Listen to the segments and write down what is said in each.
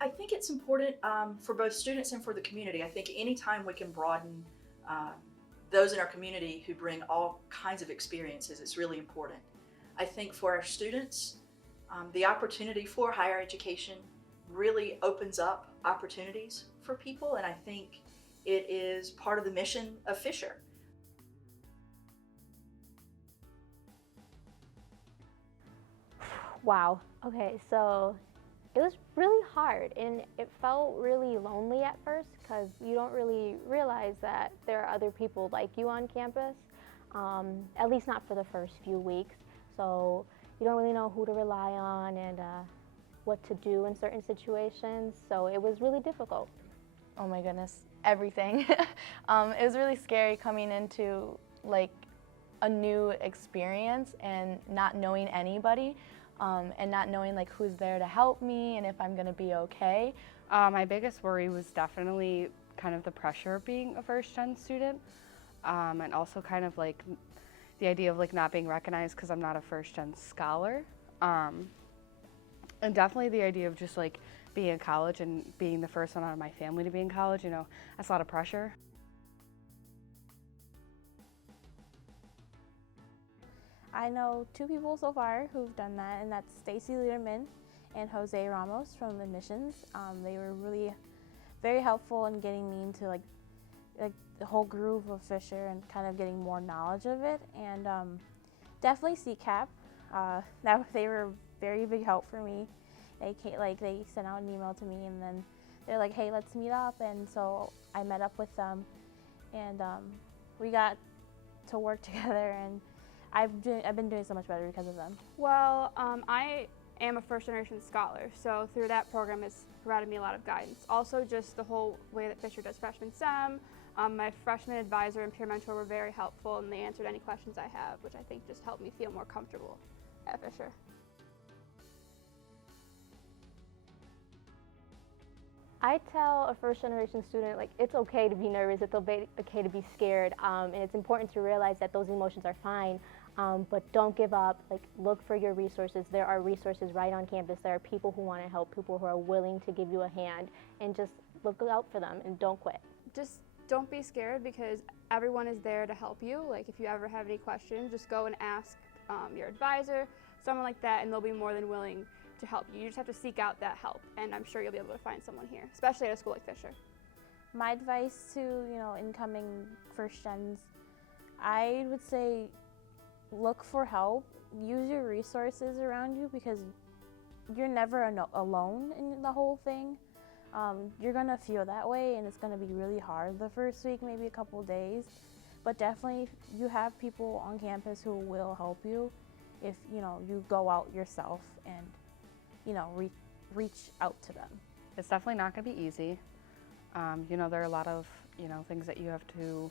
I think it's important for both students and for the community. I think anytime we can broaden um, those in our community who bring all kinds of experiences, it's really important. I think for our students, the opportunity for higher education really opens up opportunities for people, and I think it is part of the mission of Fisher. Wow. Okay, so it was really hard and it felt really lonely at first because you don't really realize that there are other people like you on campus, at least not for the first few weeks. So you don't really know who to rely on and what to do in certain situations. So it was really difficult. Oh my goodness, everything. It was really scary coming into like a new experience and not knowing anybody. And not knowing like who's there to help me and if I'm gonna be okay. My biggest worry was definitely kind of the pressure of being a first-gen student, and also kind of like the idea of like not being recognized because I'm not a first-gen scholar, and definitely the idea of just like being in college and being the first one out of my family to be in college. You know, that's a lot of pressure. I know two people so far who've done that, and that's Stacy Lederman and Jose Ramos from admissions. They were really very helpful in getting me into like the whole groove of Fisher and kind of getting more knowledge of it. And definitely CCAP. They were very big help for me. They sent out an email to me, and then they're like, "Hey, let's meet up." And so I met up with them, and we got to work together, and I've been doing so much better because of them. Well, I am a first-generation scholar, so through that program it's provided me a lot of guidance. Also, just the whole way that Fisher does freshman SEM. My freshman advisor and peer mentor were very helpful, and they answered any questions I have, which I think just helped me feel more comfortable at Fisher. I tell a first generation student, like, it's okay to be nervous, it's okay to be scared, and it's important to realize that those emotions are fine, but don't give up. Like, look for your resources. There are resources right on campus. There are people who want to help, people who are willing to give you a hand, and just look out for them and don't quit. Just don't be scared because everyone is there to help you. Like, if you ever have any questions, just go and ask your advisor, someone like that, and they'll be more than willing to help you. You just have to seek out that help, and I'm sure you'll be able to find someone here, especially at a school like Fisher. My advice to incoming first gens, I would say look for help. Use your resources around you because you're never alone in the whole thing. You're gonna feel that way, and it's gonna be really hard the first week, maybe a couple days. But definitely, you have people on campus who will help you if you go out yourself and reach out to them. It's definitely not going to be easy. There are a lot of things that you have to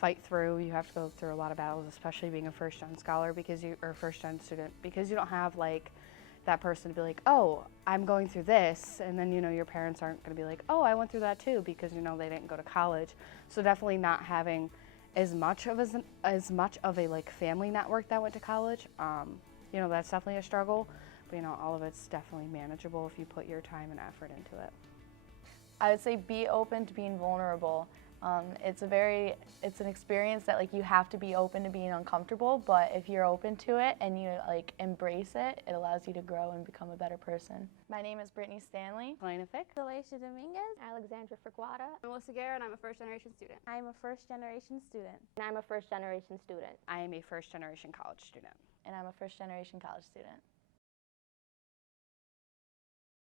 fight through. You have to go through a lot of battles, especially being a first-gen scholar or first-gen student, because you don't have like that person to be like, oh, I'm going through this, and then your parents aren't going to be like, oh, I went through that too, because they didn't go to college. So definitely not having as much of a like family network that went to college. That's definitely a struggle. But all of it's definitely manageable if you put your time and effort into it. I would say be open to being vulnerable. It's an experience that like you have to be open to being uncomfortable, but if you're open to it and you like embrace it, it allows you to grow and become a better person. My name is Brittany Stanley. Elena Fick. Alicia Dominguez. Alexandra Frequata. I'm Melissa Guerra, and I'm a first-generation student. I'm a first-generation student. And I'm a first generation student. I am a first-generation college student. And I'm a first-generation college student.